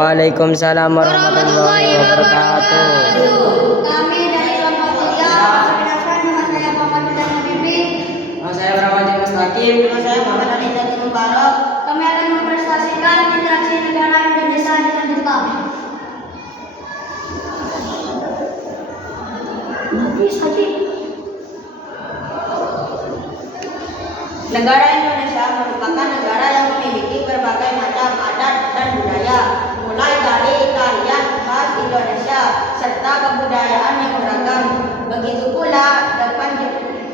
Waalaikumsalam warahmatullahi wabarakatuh. Kami dari kelompok 3, perkenalkan nama saya Muhammad Hussein Habibie. Nama saya Rahmat Mustaqim. Nama saya Muhammad Ali Zatul Mubarak. Kami akan mempresentasikan interaksi negara Indonesia dengan Jepang. Negara Indonesia merupakan negara yang memiliki berbagai macam adat dan budaya, mulai dari tarian khas Indonesia serta kebudayaan yang beragam. Begitu pula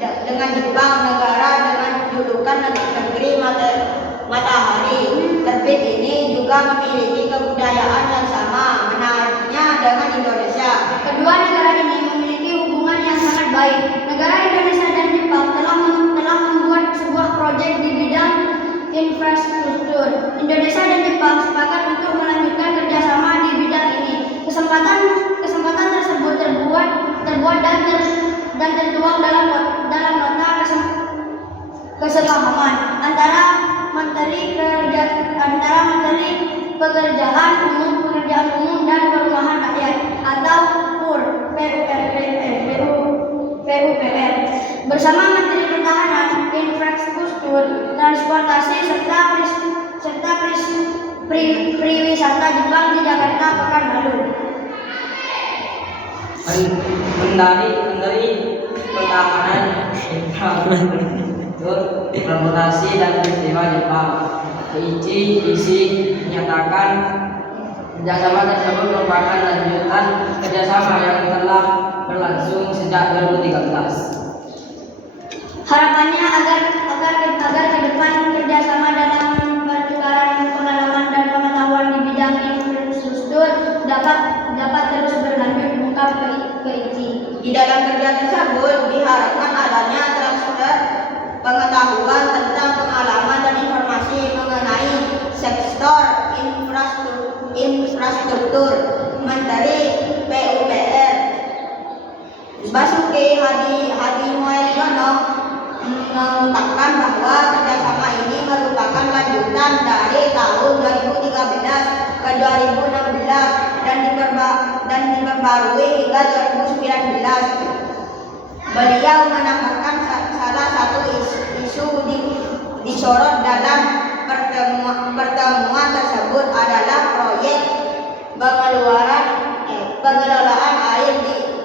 dengan Jepang, negara dengan julukan negeri matahari terbit ini juga memiliki kebudayaan yang sama menariknya dengan Indonesia. Kedua negara ini memiliki hubungan yang sangat baik. Negara Indonesia dan Jepang telah membuat sebuah proyek di bidang infrastruktur. Indonesia dan Jepang sepakat untuk melanjutkan kerjasama di bidang ini. Kesempatan tersebut terbuat dan tertuang dalam nota kesepahaman antara Menteri Pekerjaan Umum dan Perumahan Rakyat atau PUPR bersama Menteri Pertahanan, Infrastruktur, Transportasi serta Pariwisata Jepang di Jakarta pekan lalu. Menteri Pertahanan, Infrastruktur, Transportasi dan Peristiwa Jepang isi menyatakan kerjasama tersebut merupakan lanjutan kerjasama yang telah berlangsung sejak 2013. Harapannya agar ke depan kerjasama dalam pertukaran pengalaman dan pengetahuan di bidang infrastruktur dapat terus berlanjut, ungkap Keiichi. Di dalam kerja tersebut diharapkan adanya transfer pengetahuan tentang pengalaman dan informasi mengenai sektor infrastruktur. Menteri PUPR Basuki Hadimulyono mengungkapkan bahwa kerjasama ini merupakan lanjutan dari tahun 2013 ke 2016 dan diperbarui hingga 2019. Beliau menambahkan salah satu isu disorot dalam pertemuan tersebut adalah proyek pengelolaan air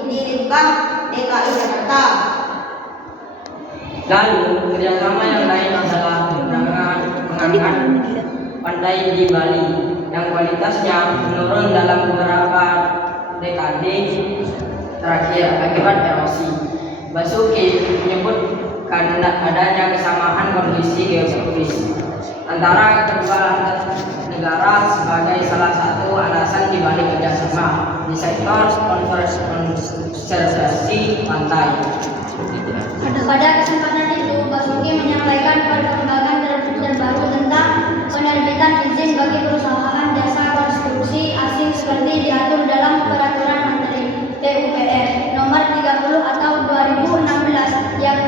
di Limbah DKI Jakarta. Lalu kerjasama yang lain adalah mengangkat pantai di Bali yang kualitasnya menurun dalam beberapa dekade terakhir akibat erosi. Basuki menyebutkan adanya kesamaan kondisi geografis antara kedua negara sebagai salah satu alasan dibalik kerjasama di sektor konservasi pantai. Pada kesempatan itu, Basuki menyampaikan perkembangan terbaru tentang penerbitan izin bagi perusahaan jasa konstruksi asing seperti diatur dalam Peraturan Menteri PUPR Nomor 30 atau 2016 yang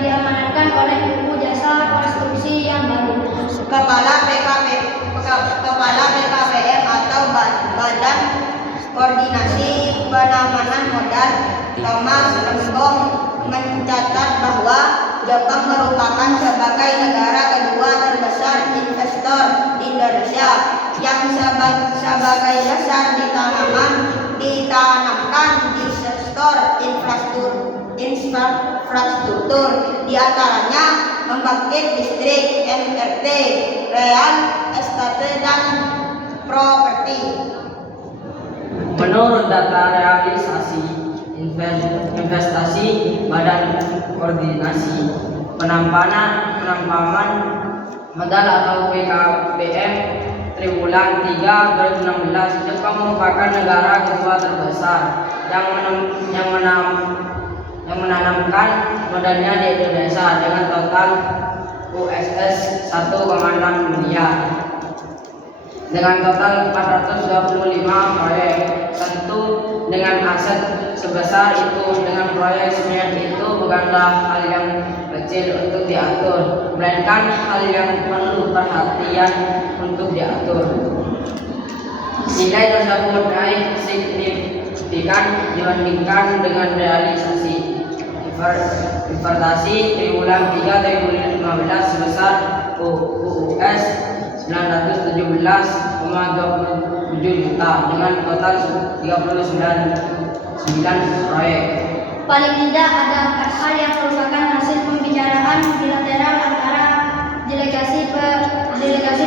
diamanatkan oleh Buku Jasa Konstruksi yang baru. Kepala BKPM atau Badan Koordinasi Penanganan Modal Thomas Lembong mencatat bahwa Jepang merupakan sebagai negara kedua terbesar investor di Indonesia yang sebagai besar ditanamkan di sektor infrastruktur, di antaranya membangkit listrik, MRT, real estate dan properti. Menurut data realisasi investasi Badan Koordinasi Penampang Modal atau BKPM triwulan 3 2016, Jepang merupakan negara kedua terbesar yang menanamkan modalnya di Indonesia dengan total USS 1,6 miliar. Dengan total 425 proyek, tentu dengan aset sebesar itu, dengan proyek sebanyak itu bukanlah hal yang kecil untuk diatur, melainkan hal yang perlu perhatian untuk diatur. Nilai tersebut naik signifikan dibandingkan dengan realisasi importasi triwulan 3 2015 sebesar UUS 917,27 juta dengan total 39 proyek. Paling tidak ada 4 hal yang merupakan hasil pembicaraan bilateral antara delegasi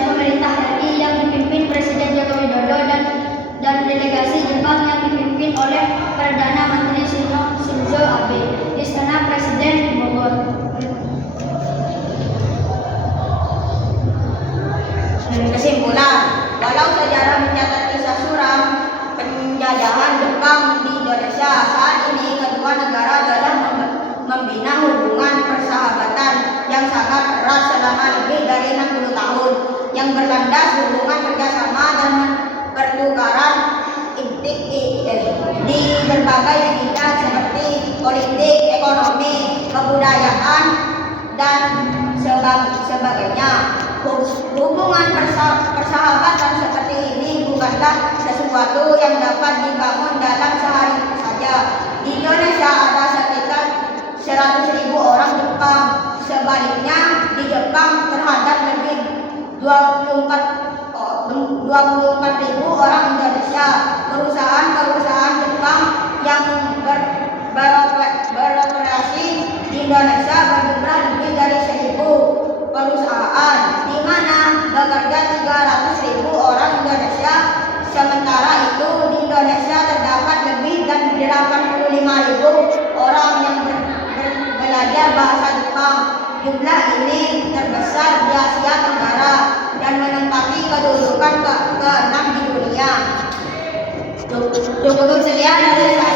pemerintah RI yang dipimpin Presiden Joko Widodo dan delegasi Jepang yang dipimpin oleh Perdana Menteri Shinzo Abe di Istana Presiden di Bogor. Kesimpulan, walau sejarah mencatat kisah suram penjajahan Jepang di Indonesia, saat ini kedua negara telah membina hubungan persahabatan yang sangat erat selama lebih dari 60 tahun yang berlandas hubungan kerjasama dan pertukaran di berbagai bidang seperti politik, ekonomi, kebudayaan, dan sebagainya. Hubungan persahabatan seperti ini bukanlah sesuatu yang dapat dibangun dalam sehari saja. Di Indonesia ada sekitar 100.000 orang Jepang. Sebaliknya di Jepang terhadap lebih 24.000 orang Indonesia. Perusahaan-perusahaan Jepang yang beroperasi di Indonesia berjumlah lebih dari 1.000 perusahaan, di mana bekerja 300.000 orang Indonesia. Sementara itu di Indonesia terdapat lebih dari 85.000 orang yang belajar bahasa Jepang. Jumlah ini terbesar di Asia Tenggara dan menempati kedudukan ke-6 di dunia. Cukup sekian dari saya.